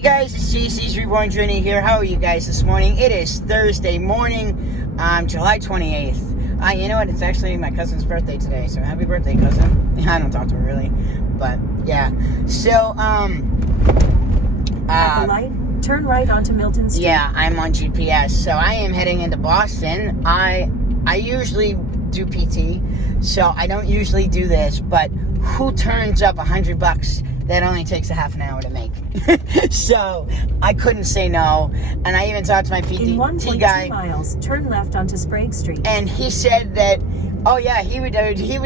Hey guys, it's JC's Reborn Journey here. How are you guys this morning? It is Thursday morning, July 28th. You know what? It's actually my cousin's birthday today, so happy birthday, cousin. I don't talk to her really, but yeah. So, at the light, turn right onto Milton Street. Yeah, I'm on GPS, so I am heading into Boston. I usually do PT, so I don't usually do this, but who turns up $100? That only takes a half an hour to make. So I couldn't say no. And I even talked to my PT In 1.2 guy. miles, turn left onto Sprague Street. And he said that, oh yeah, he would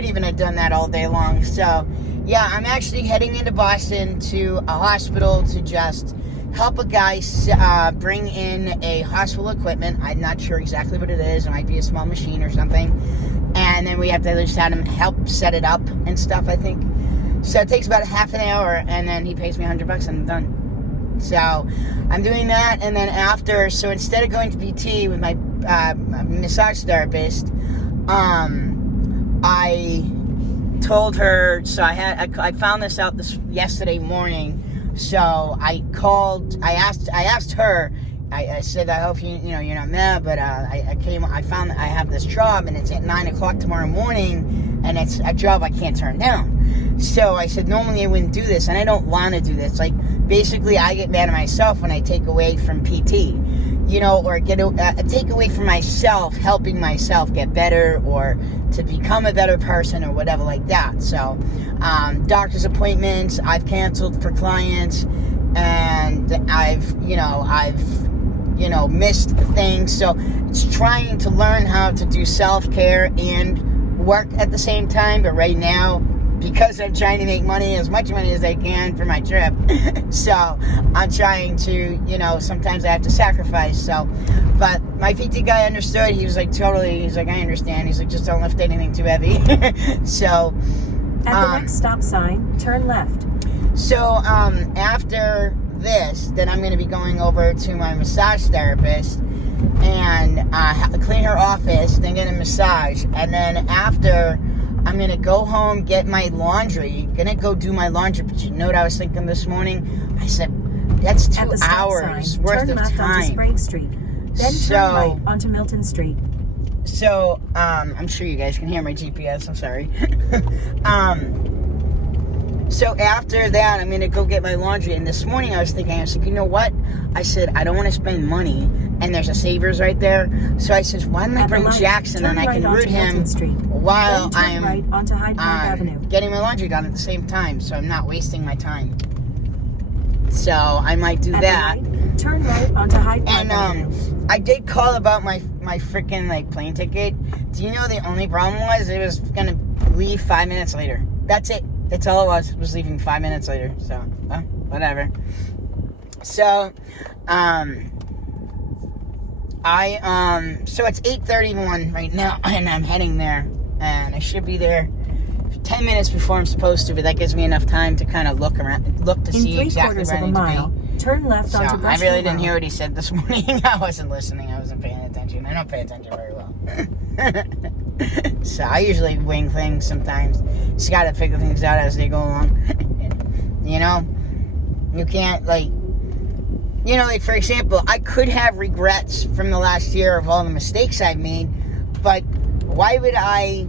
even have done that all day long. So yeah, I'm actually heading into Boston to a hospital to just help a guy bring in a hospital equipment. I'm not sure exactly what it is. It might be a small machine or something. And then we have to just have him help set it up and stuff, I think. So it takes about a half an hour, and then he pays me $100 and I'm done. So I'm doing that, and then after, so instead of going to PT with my massage therapist, I told her, so I found this out yesterday morning, so I asked her, I said, I hope you're not mad, but I found that I have this job, and it's at 9 o'clock tomorrow morning, and it's a job I can't turn down. So I said, normally I wouldn't do this, and I don't want to do this. Like, basically, I get mad at myself when I take away from PT, or take away from myself, helping myself get better, or to become a better person, or whatever like that. So, doctor's appointments, I've canceled for clients, and I've missed things. So it's trying to learn how to do self-care and work at the same time. But right now, because I'm trying to make money, as much money as I can for my trip, so I'm trying to, sometimes I have to sacrifice. So, but my PT guy understood. He was like, totally, he's like, I understand. He's like, just don't lift anything too heavy. So, at the next stop sign, turn left. So, after this, then I'm going to be going over to my massage therapist and clean her office, then get a massage, and then after, I'm going to go home, get my laundry, going to go do my laundry. But you know what I was thinking this morning? I said, that's 2 hours worth of time. Turn left onto Sprague Street, then turn right onto Milton Street. So, I'm sure you guys can hear my GPS, I'm sorry. So after that, I'm going to go get my laundry. And this morning I was like, you know what? I said, I don't want to spend money. And there's a Savers right there. So I said, why don't I bring Jackson and I can root him while I'm right onto Hyde Park Avenue. Getting my laundry done at the same time. So I'm not wasting my time. So I might do that. Turn right onto Hyde Park And Avenue. I did call about my freaking plane ticket. Do you know the only problem was it was going to leave 5 minutes later. That's it. That's all it was. It was leaving 5 minutes later. So, whatever. So, so it's 8:31 right now, and I'm heading there, and I should be there 10 minutes before I'm supposed to, but that gives me enough time to kind of look to see exactly where I need to be. Turn left onto Brush I really didn't hear what he said this morning. I wasn't listening. I wasn't paying attention. I don't pay attention very well. So I usually wing things sometimes. Just gotta figure things out as they go along. You can't, for example, I could have regrets from the last year of all the mistakes I've made, but why would I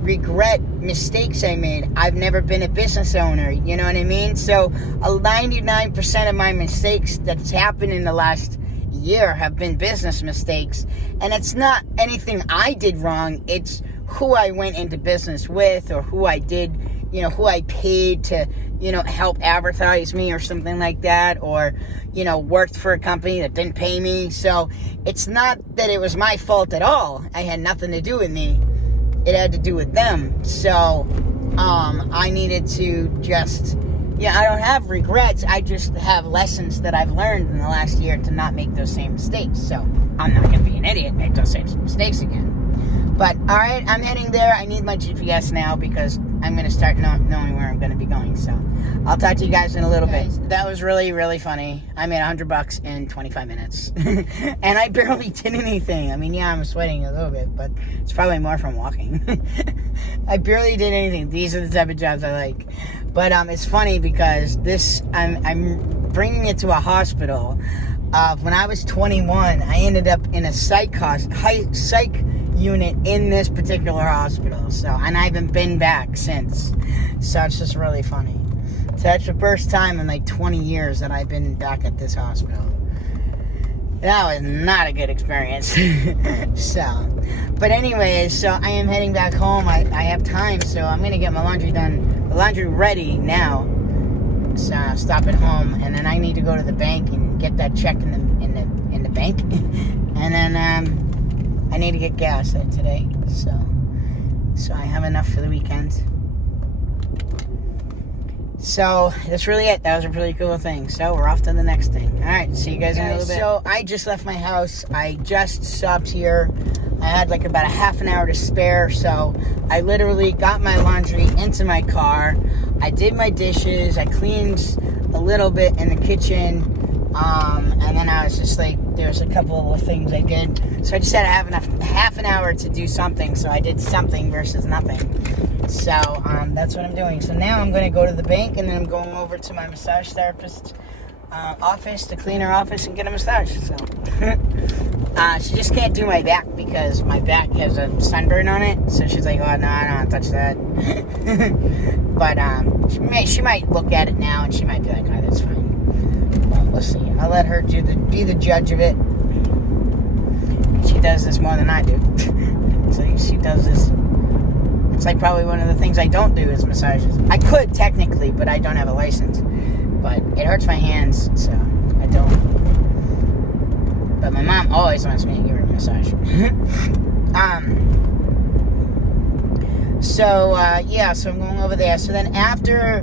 regret mistakes I made? I've never been a business owner, you know what I mean? So 99% of my mistakes that's happened in the last year have been business mistakes, and it's not anything I did wrong. It's who I went into business with, or who I did, who I paid to, help advertise me or something like that, or, worked for a company that didn't pay me. So it's not that it was my fault at all. I had nothing to do with me. It had to do with them. So, I needed to just, I don't have regrets. I just have lessons that I've learned in the last year to not make those same mistakes. So, I'm not going to be an idiot and make those same mistakes again. But, alright, I'm heading there. I need my GPS now because I'm going to start knowing where I'm going to be going. So I'll talk to you guys in a little bit. That was really, really funny. I made $100 in 25 minutes. And I barely did anything. I mean, yeah, I'm sweating a little bit, but it's probably more from walking. I barely did anything. These are the type of jobs I like. But it's funny because I'm bringing it to a hospital. When I was 21, I ended up in a psych unit in this particular hospital. So, and I haven't been back since. So it's just really funny. So that's the first time in like 20 years that I've been back at this hospital. That was not a good experience. So, but anyways, so I am heading back home. I have time, so I'm gonna get my laundry done, the laundry ready now. So I'll stop at home, and then I need to go to the bank and get that check in the bank, and then I need to get gas today. So I have enough for the weekend. So that's really it. That was a really cool thing. So we're off to the next thing. All right, see you guys in a little bit. So I just left my house. I just stopped here. I had like about a half an hour to spare. So I literally got my laundry into my car. I did my dishes. I cleaned a little bit in the kitchen. And then I was just like, there's a couple of things I did. So I just had to have half an hour to do something. So I did something versus nothing. So that's what I'm doing. So now I'm going to go to the bank, and then I'm going over to my massage therapist office to clean her office and get a massage. So she just can't do my back because my back has a sunburn on it. So she's like, oh no, I don't want to touch that. But she might look at it now, and she might be like, oh, that's fine. Well, we'll see. I'll let her be the judge of it. She does this more than I do. So she does this. It's like probably one of the things I don't do is massages. I could technically, but I don't have a license. But it hurts my hands, so I don't. But my mom always wants me to give her a massage. So I'm going over there. So then after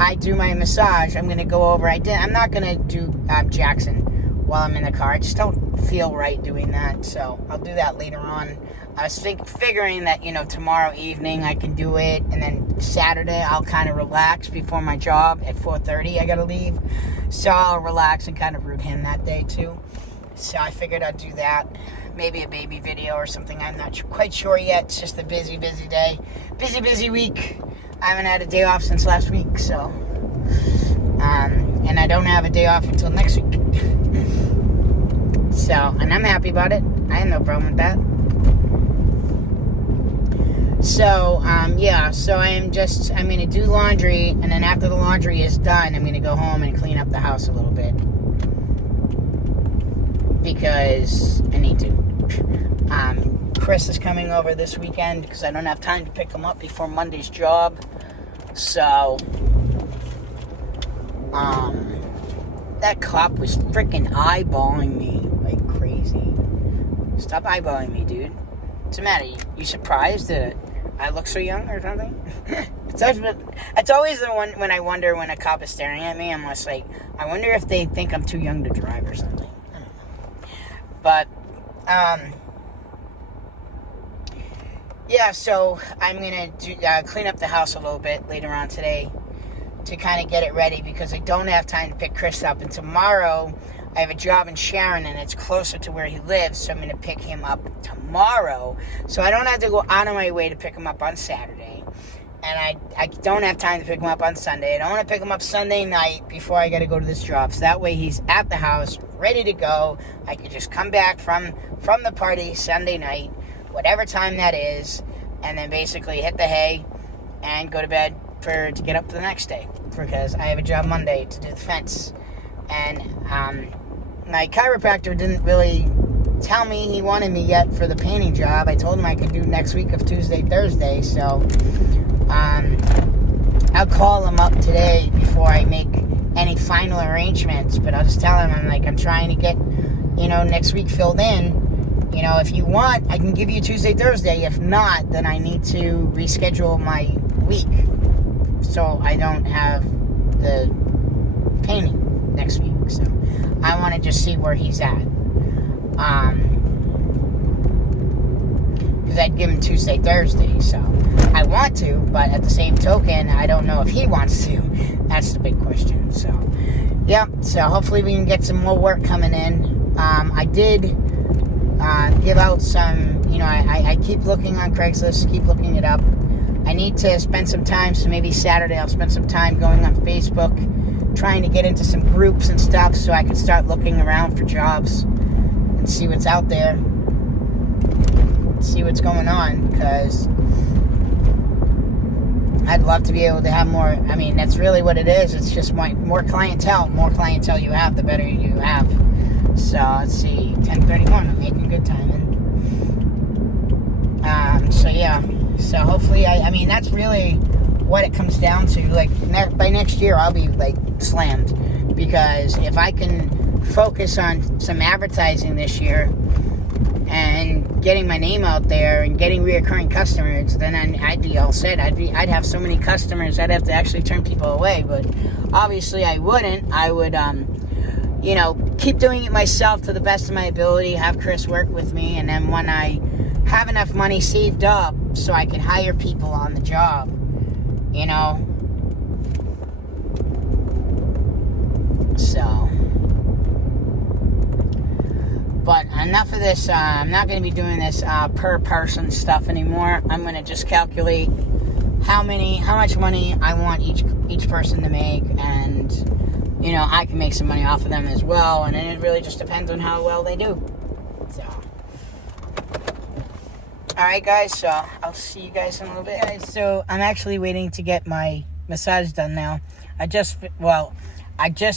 I do my massage, I'm going to go over. I'm not going to do Jackson while I'm in the car. I just don't feel right doing that. So I'll do that later on. I was figuring that, tomorrow evening I can do it, and then Saturday I'll kind of relax before my job at 4:30. I gotta leave, so I'll relax and kind of root him that day too. So I figured I'd do that, maybe a baby video or something. I'm not quite sure yet. It's just a busy day, busy week. I haven't had a day off since last week, so and I don't have a day off until next week. So, and I'm happy about it. I have no problem with that. So, so I'm going to do laundry, and then after the laundry is done, I'm going to go home and clean up the house a little bit. Because I need to. Chris is coming over this weekend because I don't have time to pick him up before Monday's job. So, that cop was freaking eyeballing me like crazy. Stop eyeballing me, dude. What's the matter? You surprised that I look so young or something? It's always the one when I wonder when a cop is staring at me. I'm just like, I wonder if they think I'm too young to drive or something. I don't know. But, so I'm going to clean up the house a little bit later on today to kind of get it ready because I don't have time to pick Chris up. And tomorrow I have a job in Sharon, and it's closer to where he lives, so I'm going to pick him up tomorrow. So I don't have to go out of my way to pick him up on Saturday. And I don't have time to pick him up on Sunday. I don't want to pick him up Sunday night before I got to go to this job. So that way he's at the house, ready to go. I could just come back from the party Sunday night, whatever time that is, and then basically hit the hay and go to bed to get up for the next day. Because I have a job Monday to do the fence. And my chiropractor didn't really tell me he wanted me yet for the painting job. I told him I could do next week of Tuesday, Thursday. So I'll call him up today before I make any final arrangements. But I'll just tell him, I'm trying to get, next week filled in. If you want, I can give you Tuesday, Thursday. If not, then I need to reschedule my week. So I don't have the painting next week. So I want to just see where he's at. because I'd give him Tuesday, Thursday. So I want to, but at the same token, I don't know if he wants to. That's the big question. So, yeah. So hopefully we can get some more work coming in. I did give out some, I keep looking on Craigslist, keep looking it up. I need to spend some time, so maybe Saturday I'll spend some time going on Facebook, trying to get into some groups and stuff so I can start looking around for jobs and see what's out there, see what's going on, because I'd love to be able to have more. I mean, that's really what it is. It's just more clientele. More clientele you have, the better you have. So, let's see, 10:31, I'm making good timing. So yeah, so hopefully, I mean, that's really what it comes down to. Like, by next year, I'll be, like, slammed, because if I can focus on some advertising this year and getting my name out there and getting reoccurring customers, then I'd be all set. I'd have so many customers, I'd have to actually turn people away, but obviously I wouldn't. I would, keep doing it myself to the best of my ability, have Chris work with me, and then when I have enough money saved up so I can hire people on the job, So, but enough of this. I'm not going to be doing this per person stuff anymore. I'm going to just calculate how much money I want each person to make, and I can make some money off of them as well, and then it really just depends on how well they do. So, alright guys, so I'll see you guys in a little bit. Guys, so I'm actually waiting to get my massage done now. I just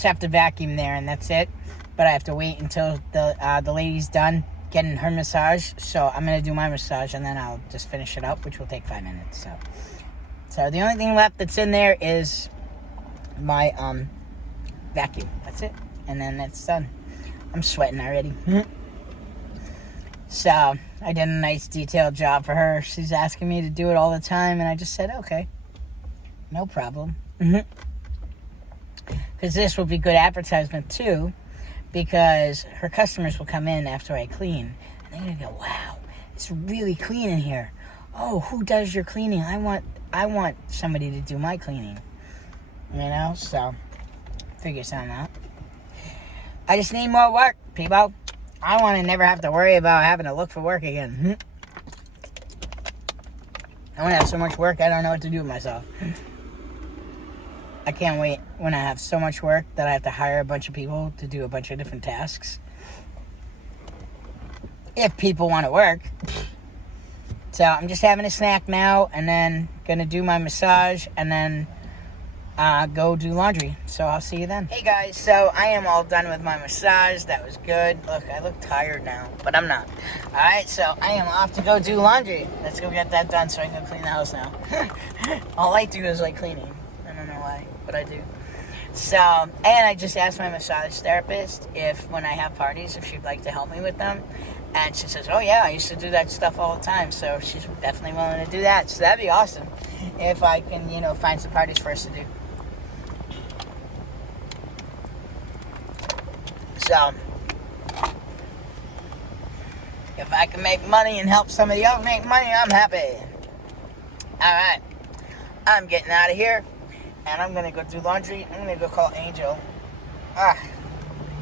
have to vacuum there and that's it, but I have to wait until the lady's done getting her massage. So I'm going to do my massage and then I'll just finish it up, which will take 5 minutes. So the only thing left that's in there is my vacuum. That's it, and then it's done. I'm sweating already. So I did a nice detailed job for her. She's asking me to do it all the time, and I just said, okay, no problem. Because this will be good advertisement too, because her customers will come in after I clean, and they're gonna go, wow, it's really clean in here. Oh, who does your cleaning? I want somebody to do my cleaning. So figure something out. I just need more work, people. I want to never have to worry about having to look for work again. I want to have so much work, I don't know what to do with myself. I can't wait when I have so much work that I have to hire a bunch of people to do a bunch of different tasks. If people want to work. So I'm just having a snack now, and then gonna do my massage, and then go do laundry. So I'll see you then. Hey guys, so I am all done with my massage. That was good. Look, I look tired now, but I'm not. Alright, so I am off to go do laundry. Let's go get that done so I can clean the house now. All I do is like cleaning. I don't know why, but I do. So, and I just asked my massage therapist if when I have parties, if she'd like to help me with them. And she says, oh yeah, I used to do that stuff all the time. So she's definitely willing to do that. So that'd be awesome if I can, find some parties for us to do. So, if I can make money and help somebody else make money, I'm happy. Alright, I'm getting out of here, and I'm going to go do laundry. I'm going to go call Angel.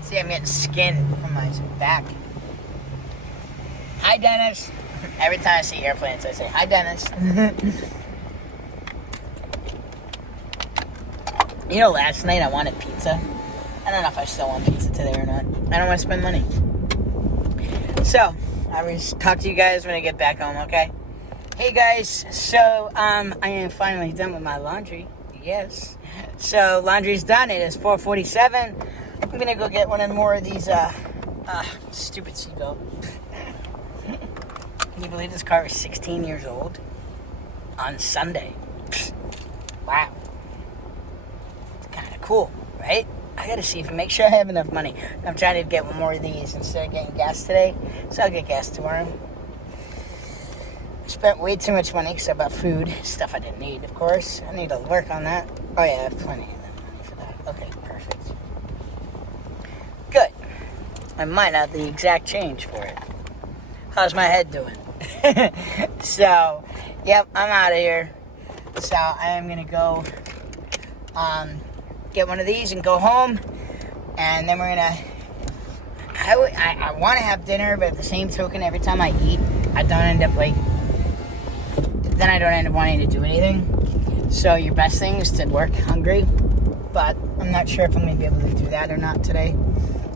See, I'm getting skin from my back. Hi, Dennis. Every time I see airplanes, I say, hi, Dennis. Last night I wanted pizza. I don't know if I still want pizza today or not. I don't want to spend money. So, I will talk to you guys when I get back home, okay? Hey guys, so I am finally done with my laundry. Yes. So, laundry's done. It is 4:47. I'm going to go get one more of these, stupid seatbelt. Can you believe this car is 16 years old? On Sunday. Wow. It's kind of cool, right? I gotta see if I make sure I have enough money. I'm trying to get one more of these instead of getting gas today. So I'll get gas tomorrow. I spent way too much money because I bought food. Stuff I didn't need, of course. I need to work on that. Oh yeah, I have plenty of money for that. Okay, perfect. Good. I might have the exact change for it. How's my head doing? So, yep, I'm out of here. So I am going to go get one of these and go home. And then we're going to... I want to have dinner, but at the same token, every time I eat, I don't end up, like... Then I don't end up wanting to do anything. So your best thing is to work hungry. But I'm not sure if I'm going to be able to do that or not today.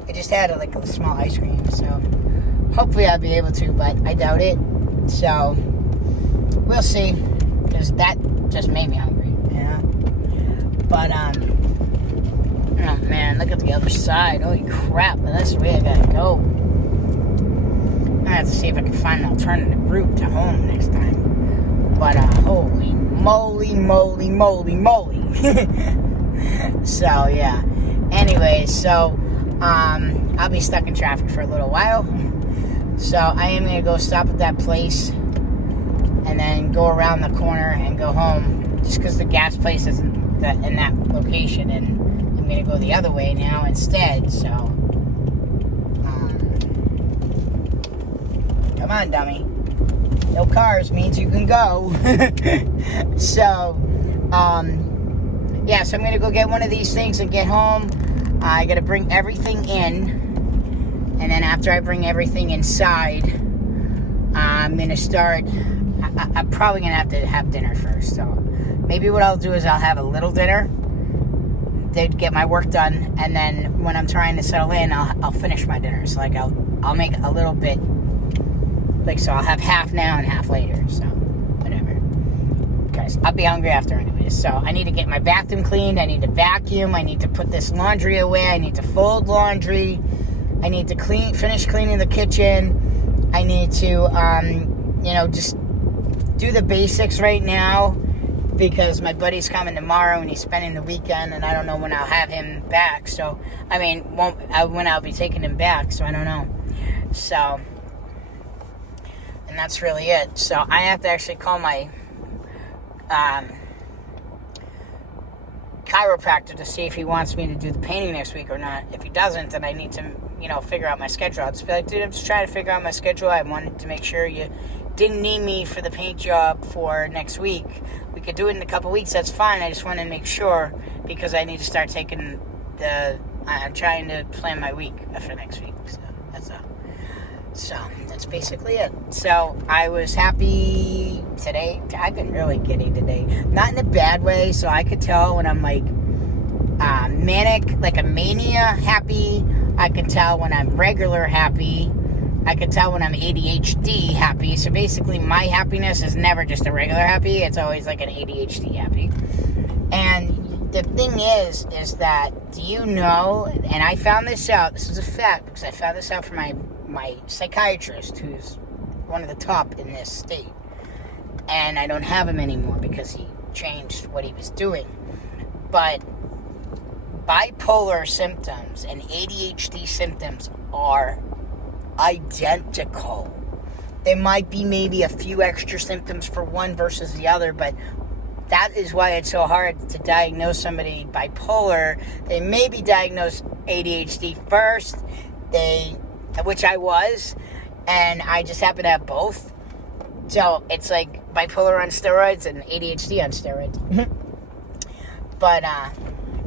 I just had a small ice cream, so hopefully I'll be able to, but I doubt it. So we'll see, because that just made me hungry, you know. But oh man, look at the other side. Holy crap! That's the way I gotta go. I have to see if I can find an alternative route to home next time. But holy moly, moly, moly, moly. So yeah. Anyway, so I'll be stuck in traffic for a little while. So I am gonna go stop at that place and then go around the corner and go home, just because the gas place isn't in that location, and I'm gonna go the other way now instead. So come on, dummy. No cars means you can go. So yeah, so I'm going to go get one of these things and get home. I got to bring everything in. And then after I bring everything inside, I'm going to start... I'm probably going to have dinner first. So maybe what I'll do is I'll have a little dinner to get my work done. And then when I'm trying to settle in, I'll finish my dinner. So like I'll make a little bit... Like, so I'll have half now and half later. So whatever. Because I'll be hungry after anyways. So I need to get my bathroom cleaned. I need to vacuum. I need to put this laundry away. I need to fold laundry. I need to finish cleaning the kitchen. I need to, just do the basics right now, because my buddy's coming tomorrow and he's spending the weekend, and I don't know when I'll have him back. So, when I'll be taking him back. So I don't know. So, and that's really it. So I have to actually call my chiropractor to see if he wants me to do the painting next week or not. If he doesn't, then I need to, figure out my schedule. I'll just be like, dude, I'm just trying to figure out my schedule. I wanted to make sure you didn't need me for the paint job for next week. We could do it in a couple weeks, that's fine. I just want to make sure, because I need to start taking I'm trying to plan my week for next week. So that's all. So that's basically it. So I was happy today. I've been really giddy today. Not in a bad way. So I could tell when I'm like manic, like a mania happy. I can tell when I'm regular happy. I can tell when I'm ADHD happy. So basically my happiness is never just a regular happy. It's always like an ADHD happy. And the thing is that, do you know, and I found this out, this is a fact, because I found this out from my psychiatrist, who's one of the top in this state, and I don't have him anymore because he changed what he was doing. But bipolar symptoms and ADHD symptoms are identical. There might be maybe a few extra symptoms for one versus the other, but that is why it's so hard to diagnose somebody bipolar. They may be diagnosed ADHD first, which I was, and I just happen to have both. So it's like bipolar on steroids and ADHD on steroids. But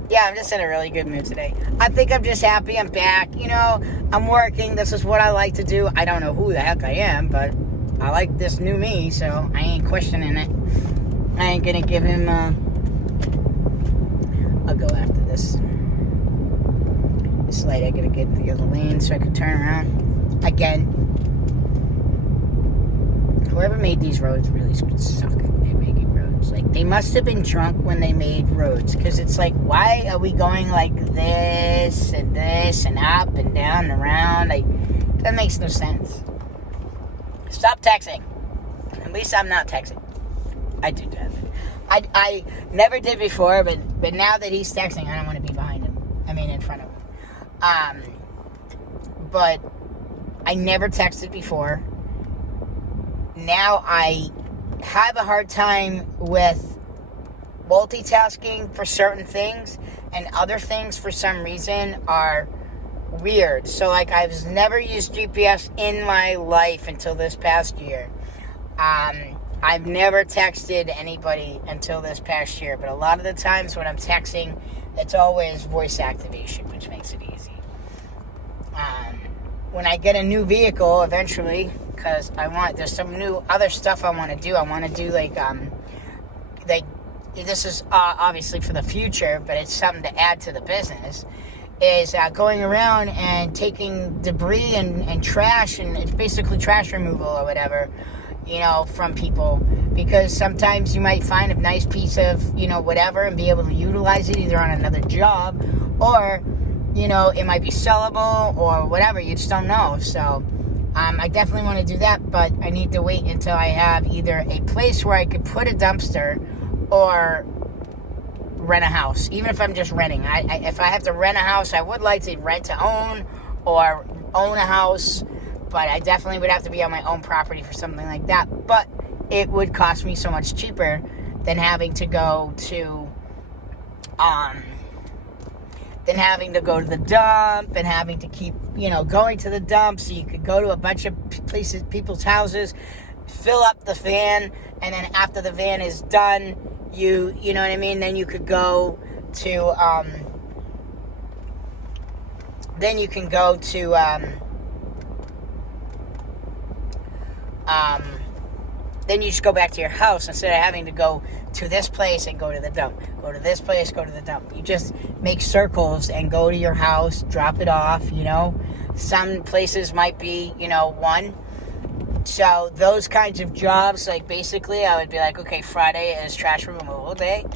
yeah, I'm just in a really good mood today. I think I'm just happy I'm back. I'm working. This is what I like to do. I don't know who the heck I am, but I like this new me, so I ain't questioning it. I ain't gonna give him I'll go after this light. I gotta get the other lane so I can turn around again. Whoever made these roads really suck at making roads. Like, they must have been drunk when they made roads, because it's like, why are we going like this and up and down and around? Like, that makes no sense. Stop texting. At least I'm not texting. I do that. I never did before, but now that he's texting, I don't want to be behind him. I mean, in front of him. But I never texted before. Now I have a hard time with multitasking for certain things, and other things for some reason are weird. So like, I've never used GPS in my life until this past year. I've never texted anybody until this past year, but a lot of the times when I'm texting, it's always voice activation, which makes it easy. When I get a new vehicle eventually, because there's some new other stuff I want to do. I want to do like this is obviously for the future, but it's something to add to the business, is going around and taking debris and trash, and it's basically trash removal or whatever, from people, because sometimes you might find a nice piece of, whatever, and be able to utilize it either on another job, or, it might be sellable or whatever, you just don't know. So, I definitely want to do that, but I need to wait until I have either a place where I could put a dumpster or rent a house. Even if I'm just renting, if I have to rent a house, I would like to rent to own or own a house, but I definitely would have to be on my own property for something like that. But it would cost me so much cheaper than having to go to the dump and having to keep, going to the dump. So you could go to a bunch of people's houses, fill up the van, and then after the van is done, you know what I mean? Then you could go to, then you just go back to your house instead of having to go to this place and go to the dump. Go to this place, go to the dump. You just make circles and go to your house, drop it off, Some places might be, one. So those kinds of jobs, like basically I would be like, okay, Friday is trash removal day.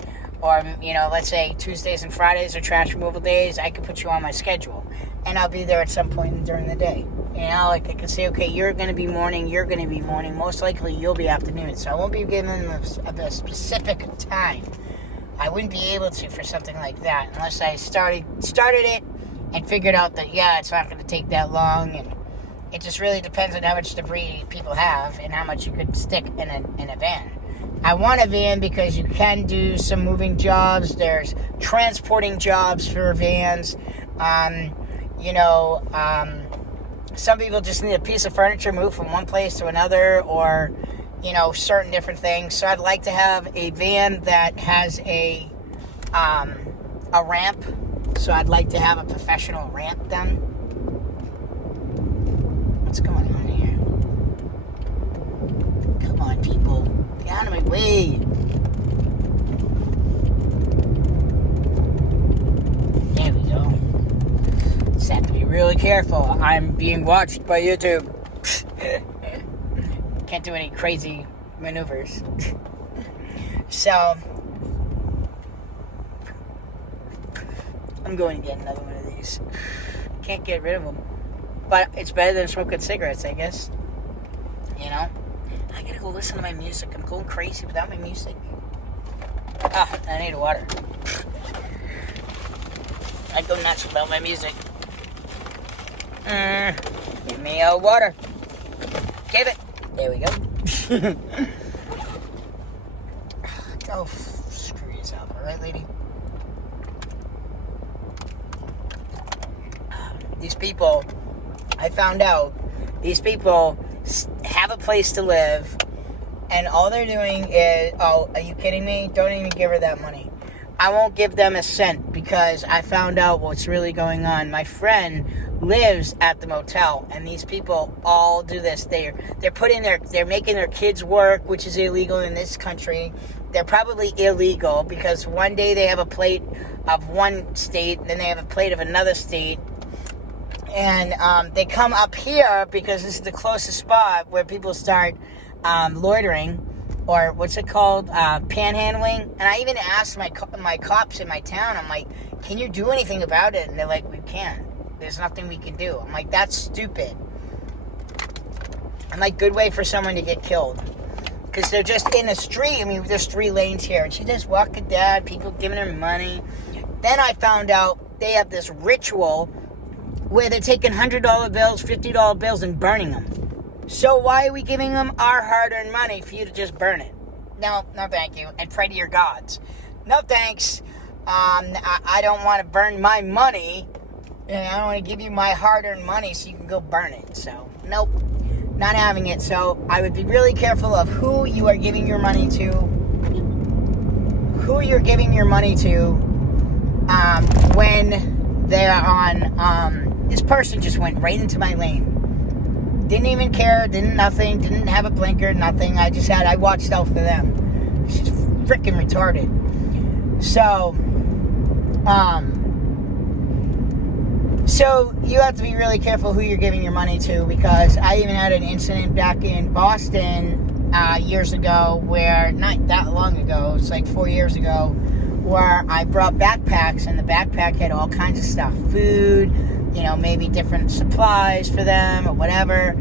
Or, let's say Tuesdays and Fridays are trash removal days. I could put you on my schedule. And I'll be there at some point during the day. Like I could say, okay, you're going to be morning, you're going to be morning. Most likely you'll be afternoon. So I won't be giving them a specific time. I wouldn't be able to for something like that unless I started it and figured out that, it's not going to take that long. And it just really depends on how much debris people have and how much you could stick in a van. I want a van because you can do some moving jobs. There's transporting jobs for vans. Some people just need a piece of furniture moved from one place to another, or, certain different things. So I'd like to have a van that has a ramp. So I'd like to have a professional ramp done. What's going on here? Come on, people. Get out of my way. There we go. Just have to be really careful. I'm being watched by YouTube. Can't do any crazy maneuvers. So, I'm going to get another one of these. Can't get rid of them. But it's better than smoking cigarettes, I guess. I gotta go listen to my music. I'm going crazy without my music. I need water. I go nuts without my music. Give me a water. Give it. There we go. Oh, screw yourself. Alright, lady? These people, I found out, these people have a place to live, and all they're doing is, are you kidding me? Don't even give her that money. I won't give them a cent because I found out what's really going on. My friend lives at the motel, and these people all do this. They're making their kids work, which is illegal in this country. They're probably illegal because one day they have a plate of one state, and then they have a plate of another state. And they come up here because this is the closest spot where people start loitering, or what's it called, panhandling. And I even asked my cops in my town, I'm like, can you do anything about it? And they're like, we can't. There's nothing we can do. I'm like, that's stupid. I'm like, good way for someone to get killed. Because they're just in the street. I mean, there's 3 lanes here. And she's just walking down, people giving her money. Then I found out they have this ritual where they're taking $100 bills, $50 bills, and burning them. So why are we giving them our hard-earned money for you to just burn it? No thank you. And pray to your gods. No thanks. I don't want to burn my money. And I don't want to give you my hard-earned money so you can go burn it. So, nope. not having it. So I would be really careful of who you are giving your money to, when they're on. This person just went right into my lane. Didn't even care, didn't have a blinker, nothing. I watched out for them. She's freaking retarded. So, so you have to be really careful who you're giving your money to, because I even had an incident back in Boston years ago, where, not that long ago, it's like 4 years ago, where I brought backpacks, and the backpack had all kinds of stuff, food, maybe different supplies for them or whatever,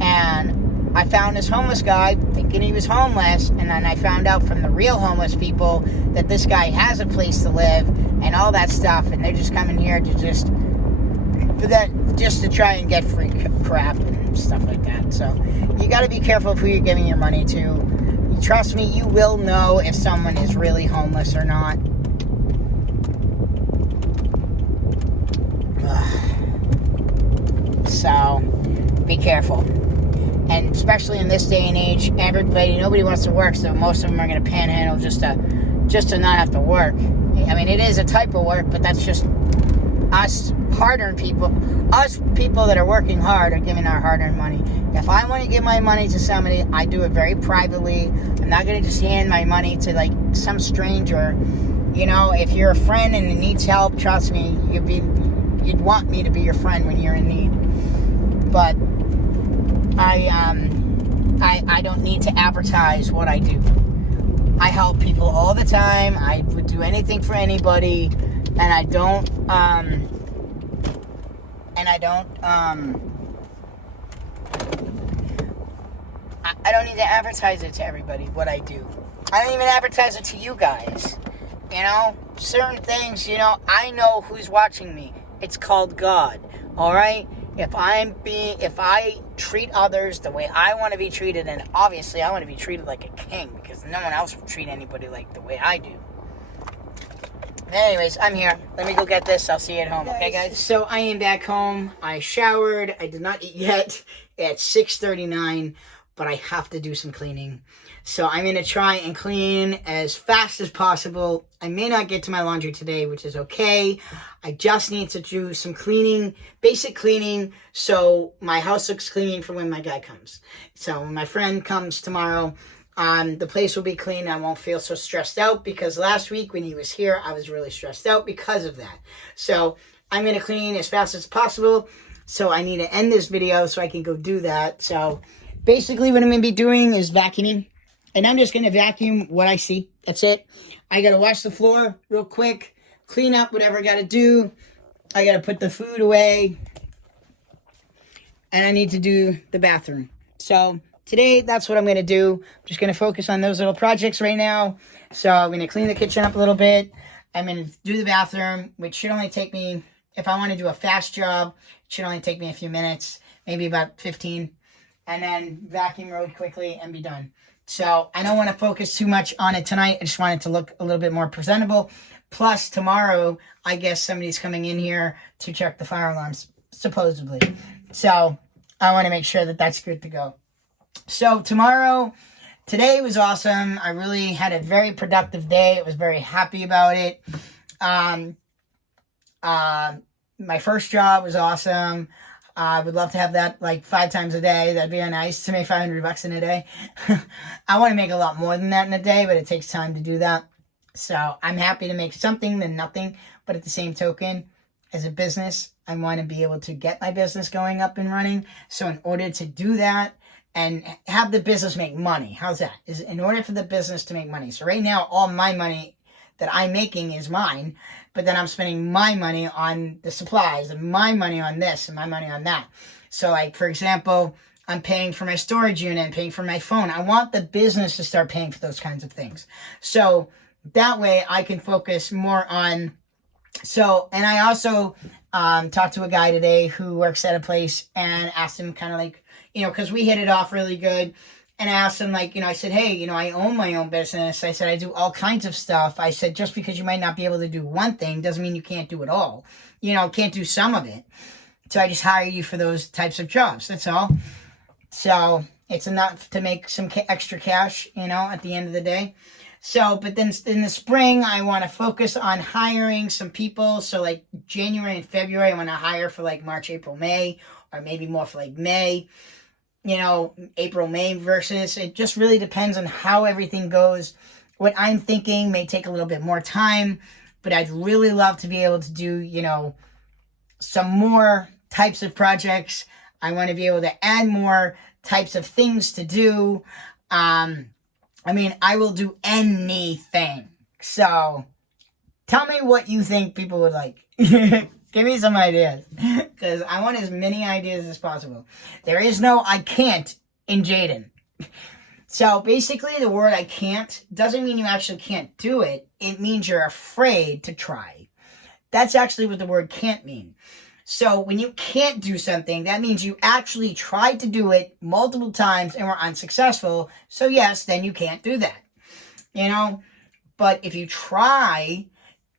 and I found this homeless guy thinking he was homeless, and then I found out from the real homeless people that this guy has a place to live and all that stuff, and they're just coming here to just to try and get free crap and stuff like that. So you got to be careful of who you're giving your money to. Trust me, you will know if someone is really homeless or not. So be careful. And especially in this day and age, nobody wants to work, so most of them are going to panhandle just to not have to work. I mean, it is a type of work, but that's just us hard-earned people. Us people that are working hard are giving our hard-earned money. If I want to give my money to somebody, I do it very privately. I'm not going to just hand my money to like some stranger. If you're a friend and it needs help, trust me, you'd want me to be your friend when you're in need. But I don't need to advertise what I do. I help people all the time. I would do anything for anybody, and I don't need to advertise it to everybody what I do. I don't even advertise it to you guys. Certain things, I know who's watching me. It's called God. All right? If I treat others the way I want to be treated, and obviously I want to be treated like a king, because no one else will treat anybody like the way I do. Anyways, I'm here. Let me go get this. I'll see you at home. Okay, guys? So I am back home. I showered. I did not eat yet at 6:39, but I have to do some cleaning. So I'm going to try and clean as fast as possible. I may not get to my laundry today, which is okay. I just need to do some cleaning, basic cleaning, so my house looks clean for when my guy comes. So when my friend comes tomorrow, the place will be clean. I won't feel so stressed out, because last week when he was here, I was really stressed out because of that. So I'm going to clean as fast as possible. So I need to end this video so I can go do that. So basically what I'm going to be doing is vacuuming. And I'm just going to vacuum what I see. That's it. I got to wash the floor real quick. Clean up whatever I got to do. I got to put the food away. And I need to do the bathroom. So today, that's what I'm going to do. I'm just going to focus on those little projects right now. So I'm going to clean the kitchen up a little bit. I'm going to do the bathroom, which should only take me, if I want to do a fast job, it should only take me a few minutes, maybe about 15. And then vacuum real quickly and be done. So I don't want to focus too much on it tonight. I just want it to look a little bit more presentable. Plus, tomorrow, I guess somebody's coming in here to check the fire alarms, supposedly. So I want to make sure that that's good to go. So today was awesome. I really had a very productive day. I was very happy about it. My first job was awesome. I would love to have that like 5 times a day. That'd be nice to make $500 in a day. I want to make a lot more than that in a day, but it takes time to do that. So I'm happy to make something than nothing. But at the same token, as a business, I want to be able to get my business going up and running. So in order to do that and have the business make money, how's that? Is in order for the business to make money. So right now, all my money that I'm making is mine, but then I'm spending my money on the supplies, and my money on this, and my money on that. So like, for example, I'm paying for my storage unit, and paying for my phone. I want the business to start paying for those kinds of things. So that way I can focus more on, and I also talked to a guy today who works at a place, and asked him kind of like, because we hit it off really good. And I asked him, like, I said, hey, I own my own business. I said, I do all kinds of stuff. I said, just because you might not be able to do one thing doesn't mean you can't do it all. Can't do some of it. So I just hire you for those types of jobs. That's all. So it's enough to make some extra cash, at the end of the day. So, but then in the spring, I want to focus on hiring some people. So like January and February, I want to hire for like March, April, May, or maybe more for like May, April, May versus. It just really depends on how everything goes. What I'm thinking may take a little bit more time, but I'd really love to be able to do, some more types of projects. I want to be able to add more types of things to do. I will do anything. So, tell me what you think people would like. Give me some ideas. Because I want as many ideas as possible. There is no I can't in Jaden. So, basically, the word I can't doesn't mean you actually can't do it. It means you're afraid to try. That's actually what the word can't mean. So when you can't do something, that means you actually tried to do it multiple times and were unsuccessful. So yes, then you can't do that. But if you try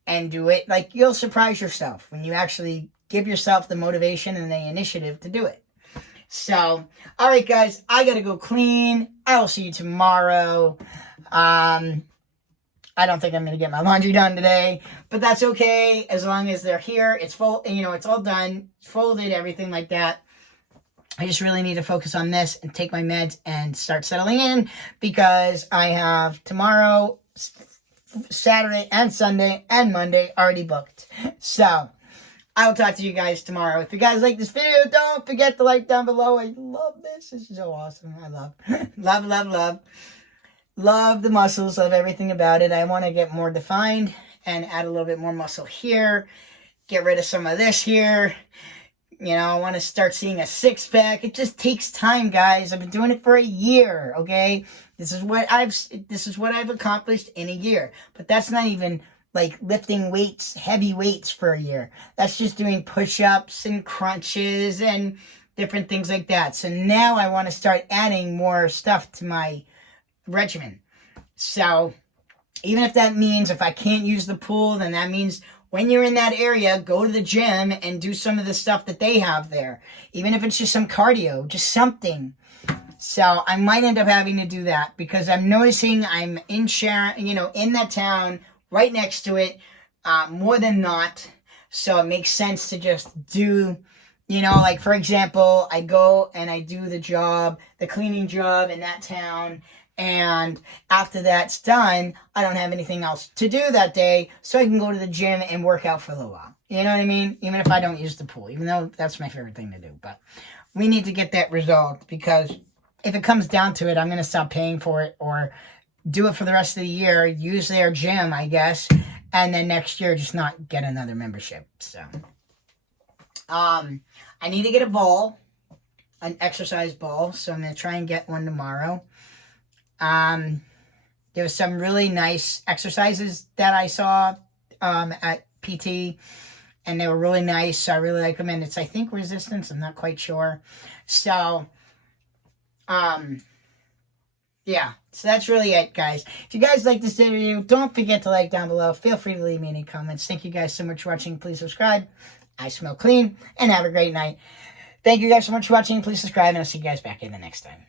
and do it, like, you'll surprise yourself when you actually give yourself the motivation and the initiative to do it. So, all right, guys, I got to go clean. I will see you tomorrow. I don't think I'm going to get my laundry done today, but that's okay as long as they're here. It's full, it's all done, folded, everything like that. I just really need to focus on this and take my meds and start settling in because I have tomorrow, Saturday, and Sunday, and Monday already booked. So, I will talk to you guys tomorrow. If you guys like this video, don't forget to like down below. I love this. This is so awesome. I love. Love the muscles, love everything about it. I want to get more defined and add a little bit more muscle here. Get rid of some of this here. I want to start seeing a six-pack. It just takes time, guys. I've been doing it for a year, okay? This is what I've accomplished in a year. But that's not even like lifting weights, heavy weights for a year. That's just doing push-ups and crunches and different things like that. So now I want to start adding more stuff to my regimen. So even if that means if I can't use the pool, then that means when you're in that area, go to the gym and do some of the stuff that they have there. Even if it's just some cardio, just something. So I might end up having to do that because I'm noticing I'm in Sharon, in that town, right next to it, more than not. So it makes sense to just do, like for example, I go and I do the cleaning job in that town. And after that's done, I don't have anything else to do that day, so I can go to the gym and work out for a little while. You know what I mean? Even if I don't use the pool, even though that's my favorite thing to do. But we need to get that resolved because if it comes down to it, I'm going to stop paying for it or do it for the rest of the year, use their gym, I guess, and then next year just not get another membership. So, I need to get a ball, an exercise ball, so I'm going to try and get one tomorrow. There was some really nice exercises that I saw at PT, and they were really nice, so I really like them, and it's, I think, resistance, I'm not quite sure. So, yeah, so that's really it, guys. If you guys like this video, don't forget to like down below. Feel free to leave me any comments. Thank you guys so much for watching. Please subscribe. I smell clean, and have a great night. Thank you guys so much for watching. Please subscribe, and I'll see you guys back in the next time.